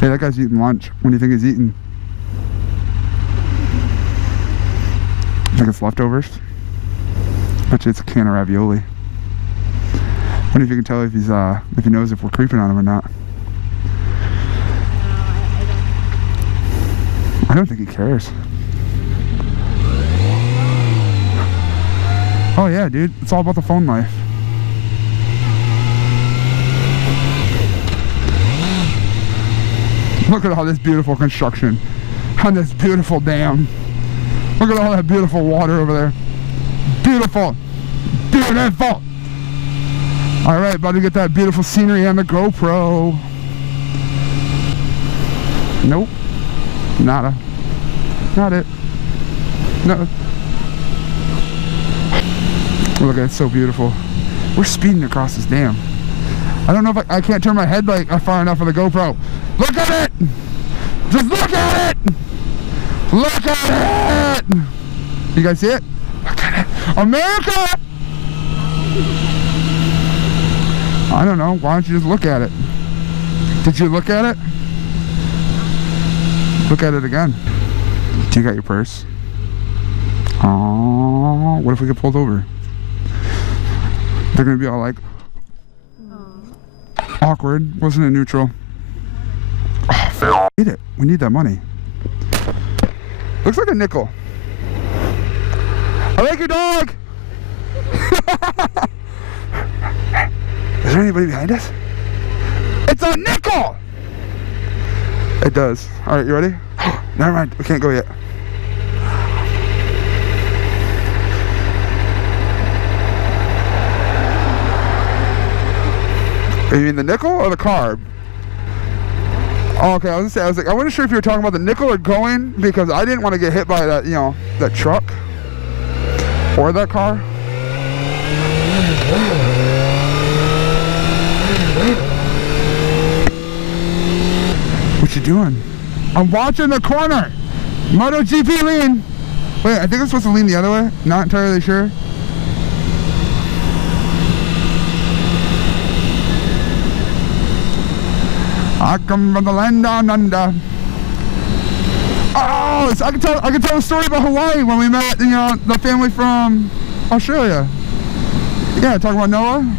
Hey, that guy's eating lunch. What do you think he's eating? You think it's leftovers? Bet you it's a can of ravioli. Wonder if you can tell if he's if he knows if we're creeping on him or not. I don't think he cares. Oh yeah, dude. It's all about the phone life. Look at all this beautiful construction on this beautiful dam. Look at all that beautiful water over there. Beautiful. Beautiful. All right, about to get that beautiful scenery on the GoPro. Nope. Nada. Not it. No. Look at it, it's so beautiful. We're speeding across this dam. I don't know if I can't turn my head like far enough for the GoPro. Look at it! Just look at it! Look at it! You guys see it? Look at it! America! I don't know. Why don't you just look at it? Did you look at it? Look at it again. Do you got your purse? Oh, what if we get pulled over? They're gonna be all like, awkward. Wasn't it neutral? Oh, we need it. We need that money. Looks like a nickel. I like your dog. Is there anybody behind us? It's a nickel. It does. All right, you ready? Never mind. We can't go yet. You mean the nickel or the carb? Oh, okay, I was like, I wasn't sure if you were talking about the nickel or going, because I didn't want to get hit by that, you know, that truck or that car. What you doing? I'm watching the corner. Moto GP lean. Wait, I think I'm supposed to lean the other way. Not entirely sure. I come from the land down under. Oh, I can tell a story about Hawaii when we met, you know, the family from Australia. Yeah, talking about Noah.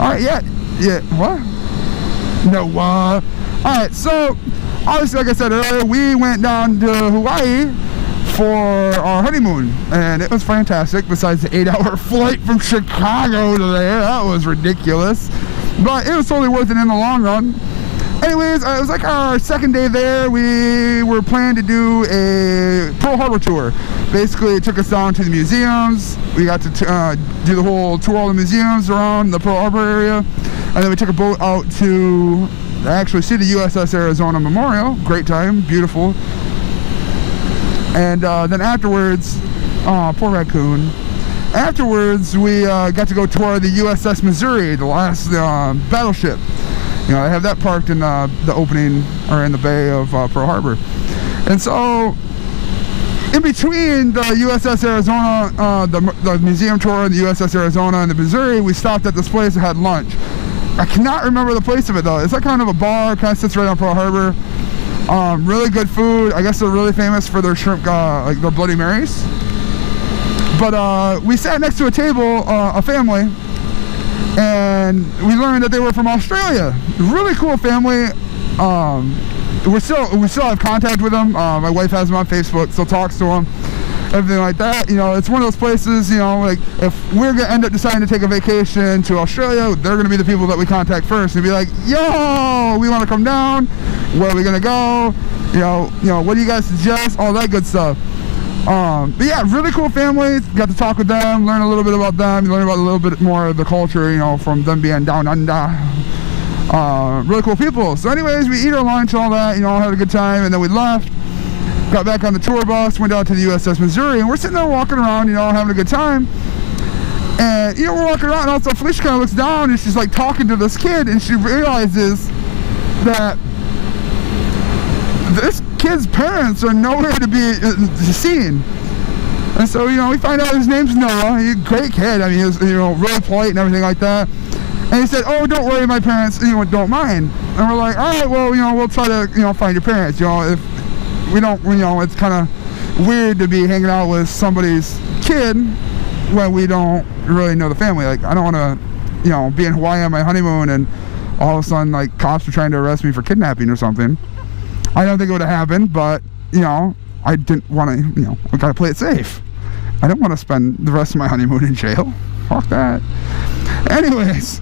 All right, yeah, what? Noah. All right, so obviously, like I said earlier, we went down to Hawaii for our honeymoon, and it was fantastic. Besides the 8-hour flight from Chicago to there, that was ridiculous, but it was totally worth it in the long run. Anyways, it was like our second day there. We were planning to do a Pearl Harbor tour. Basically, it took us down to the museums. We got to do the whole tour, all the museums around the Pearl Harbor area. And then we took a boat out to actually see the USS Arizona Memorial. Great time, beautiful. And then afterwards, poor raccoon. Afterwards, we got to go tour the USS Missouri, the last battleship. You know, they have that parked in the opening, or in the bay of Pearl Harbor. And so, in between the USS Arizona, the museum tour and the USS Arizona and the Missouri, we stopped at this place and had lunch. I cannot remember the place of it though. It's like kind of a bar, kind of sits right on Pearl Harbor. Really good food. I guess they're really famous for their shrimp, like their Bloody Marys. But we sat next to a table, a family, and we learned that they were from Australia. Really cool family. We still have contact with them. My wife has them on Facebook, still talks to them, everything like that. You know, it's one of those places, you know, like if we're gonna end up deciding to take a vacation to Australia, they're gonna be the people that we contact first and be like, yo, we want to come down. Where are we gonna go? You know, what do you guys suggest? All that good stuff. But yeah, really cool families. Got to talk with them, learn a little bit about them, learn about a little bit more of the culture, you know, from them being down under. really cool people. So anyways, we eat our lunch, all that, you know, had a good time, and then we left, got back on the tour bus, went out to the USS Missouri, and we're sitting there walking around, you know, having a good time. And, you know, we're walking around, and also Felicia kind of looks down, and she's like talking to this kid, and she realizes that this kid's parents are nowhere to be seen. And so, you know, we find out his name's Noah. He's a great kid. I mean, he was, you know, really polite and everything like that. And he said, oh, don't worry, my parents, you know, don't mind. And we're like, all right, well, you know, we'll try to, you know, find your parents. You know, if we don't, you know, it's kind of weird to be hanging out with somebody's kid when we don't really know the family. Like, I don't want to, you know, be in Hawaii on my honeymoon and all of a sudden, like, cops are trying to arrest me for kidnapping or something. I don't think it would have happened, but, you know, I didn't want to, you know, I got to play it safe. I don't want to spend the rest of my honeymoon in jail. Fuck that. Anyways,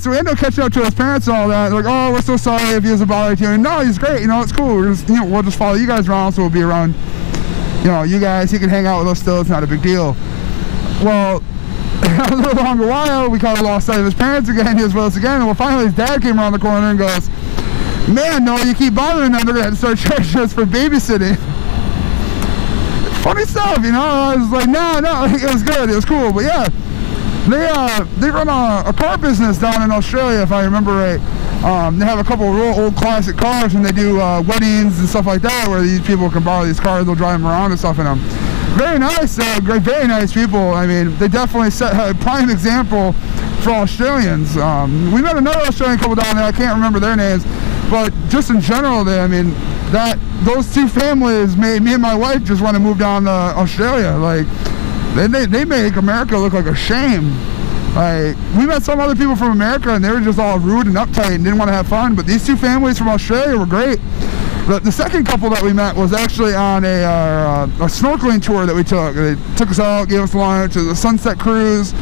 so we ended up catching up to his parents and all that. They're like, oh, we're so sorry if he was a bother to you. And no, he's great. You know, it's cool. We're just, you know, we'll just follow you guys around, so we'll be around, you know, you guys. He can hang out with us still. It's not a big deal. Well, a little longer while, we kind of lost sight of his parents again. He was with us again. And well, finally, his dad came around the corner and goes, man, no, you keep bothering them. They're going to start charging us for babysitting. Funny stuff, you know. I was like, no, it was good. It was cool. But yeah. They run a car business down in Australia, if I remember right. They have a couple of real old classic cars, and they do weddings and stuff like that, where these people can borrow these cars, they'll drive them around and stuff in them. Very nice, very nice people. I mean, they definitely set a prime example for Australians. We met another Australian couple down there, I can't remember their names, but just in general, I mean, those two families made me and my wife just want to move down to Australia. Like, they make America look like a shame. Like, we met some other people from America and they were just all rude and uptight and didn't want to have fun, but these two families from Australia were great. The second couple that we met was actually on a snorkeling tour that we took. They took us out, gave us lunch. It was a sunset cruise.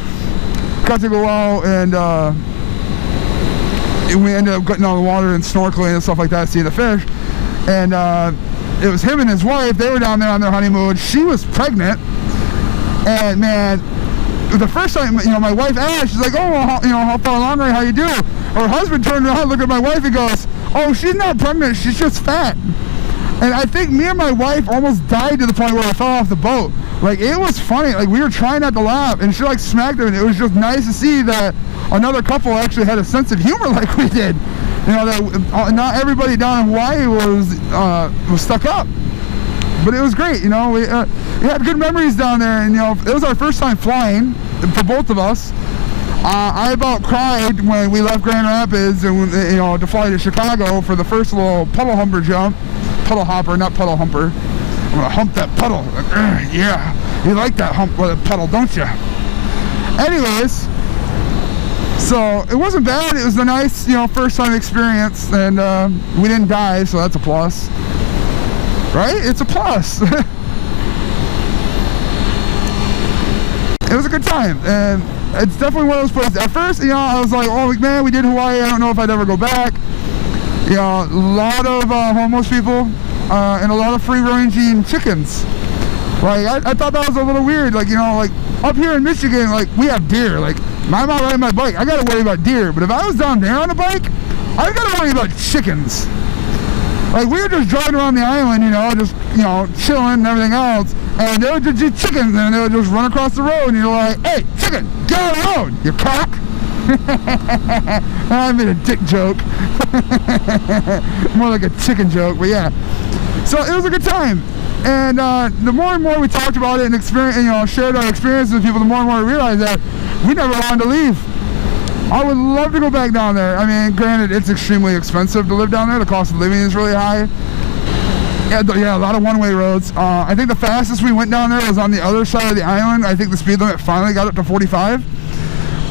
Got to go out and we ended up getting on the water and snorkeling and stuff like that, seeing the fish. And it was him and his wife. They were down there on their honeymoon. She was pregnant. And man, the first time, you know, my wife asked, she's like, oh, well, you know, how far along are you? How you do? Her husband turned around, looked at my wife and goes, oh, she's not pregnant, she's just fat. And I think me and my wife almost died to the point where I fell off the boat. Like, it was funny. Like, we were trying not to laugh, and she like smacked him, and it was just nice to see that another couple actually had a sense of humor like we did. You know, that not everybody down in Hawaii was stuck up. But it was great, you know. We had good memories down there, and you know, it was our first time flying for both of us. I about cried when we left Grand Rapids and, you know, to fly to Chicago for the first little puddle humper jump. Puddle hopper, not puddle humper. I'm gonna hump that puddle. Yeah, you like that hump with a puddle, don't you? Anyways, so it wasn't bad. It was a nice, you know, first time experience, and we didn't die, so that's a plus. Right? It's a plus. It was a good time, and it's definitely one of those places. At first, you know, I was like, oh man, we did Hawaii, I don't know if I'd ever go back. You know, a lot of homeless people and a lot of free-ranging chickens. Like, I thought that was a little weird. Like, you know, like up here in Michigan, like, we have deer. Like, I'm out riding my bike, I gotta worry about deer. But if I was down there on a bike, I gotta worry about chickens. Like, we were just driving around the island, you know, just, you know, chilling and everything else, and there were just chickens, and they would just run across the road, and you're like, hey, chicken, get on the road, you cock. I made a dick joke. More like a chicken joke, but yeah. So it was a good time. And the more and more we talked about it and experience, you know, shared our experiences with people, the more and more we realized that we never wanted to leave. I would love to go back down there. I mean, granted, it's extremely expensive to live down there. The cost of living is really high. Yeah, a lot of one-way roads. I think the fastest we went down there was on the other side of the island. I think the speed limit finally got up to 45.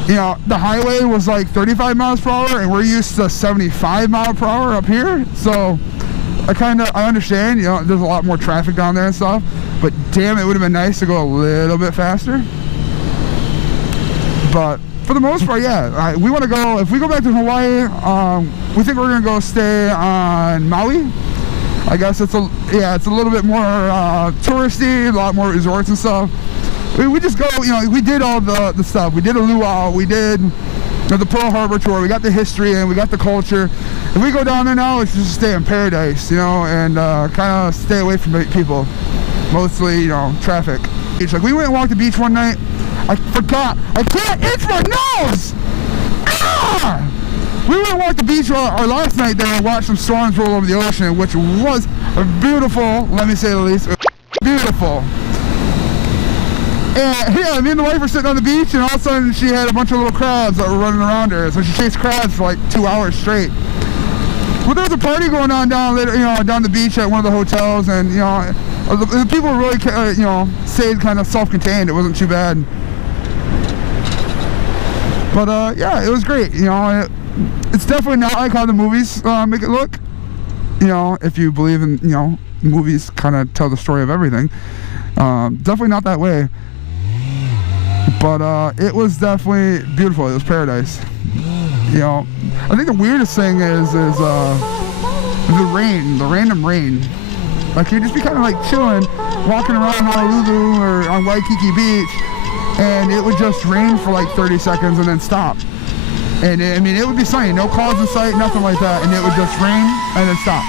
You know, the highway was like 35 miles per hour, and we're used to 75 miles per hour up here. So I understand, you know, there's a lot more traffic down there and stuff. But damn, it would have been nice to go a little bit faster. But for the most part, yeah, we want to go. If we go back to Hawaii, we think we're gonna go stay on Maui. I guess it's a little bit more touristy, a lot more resorts and stuff. We just go, you know, we did all the stuff. We did a luau, we did of the Pearl Harbor tour. We got the history and we got the culture. If we go down there now, it's just stay in paradise, you know, and kind of stay away from people, mostly, you know, traffic. It's like we went and walked the beach one night. I forgot. I can't itch my nose. Ah! We went and walked the beach our last night there and watched some storms roll over the ocean, which was beautiful. Let me say the least. Beautiful. And yeah, me and the wife were sitting on the beach, and all of a sudden she had a bunch of little crabs that were running around her. So she chased crabs for like 2 hours straight. But there was a party going on down the beach at one of the hotels, and you know, the people really, you know, stayed kind of self-contained. It wasn't too bad. But yeah, it was great. You know, it's definitely not like how the movies make it look. You know, if you believe in, you know, movies kind of tell the story of everything. Definitely not that way. But it was definitely beautiful. It was paradise. You know, I think the weirdest thing is the rain, the random rain. Like you'd just be kind of like chilling, walking around Honolulu or on Waikiki Beach, and it would just rain for like 30 seconds and then stop. And I mean, it would be sunny, no clouds in sight, nothing like that, and it would just rain and then stop.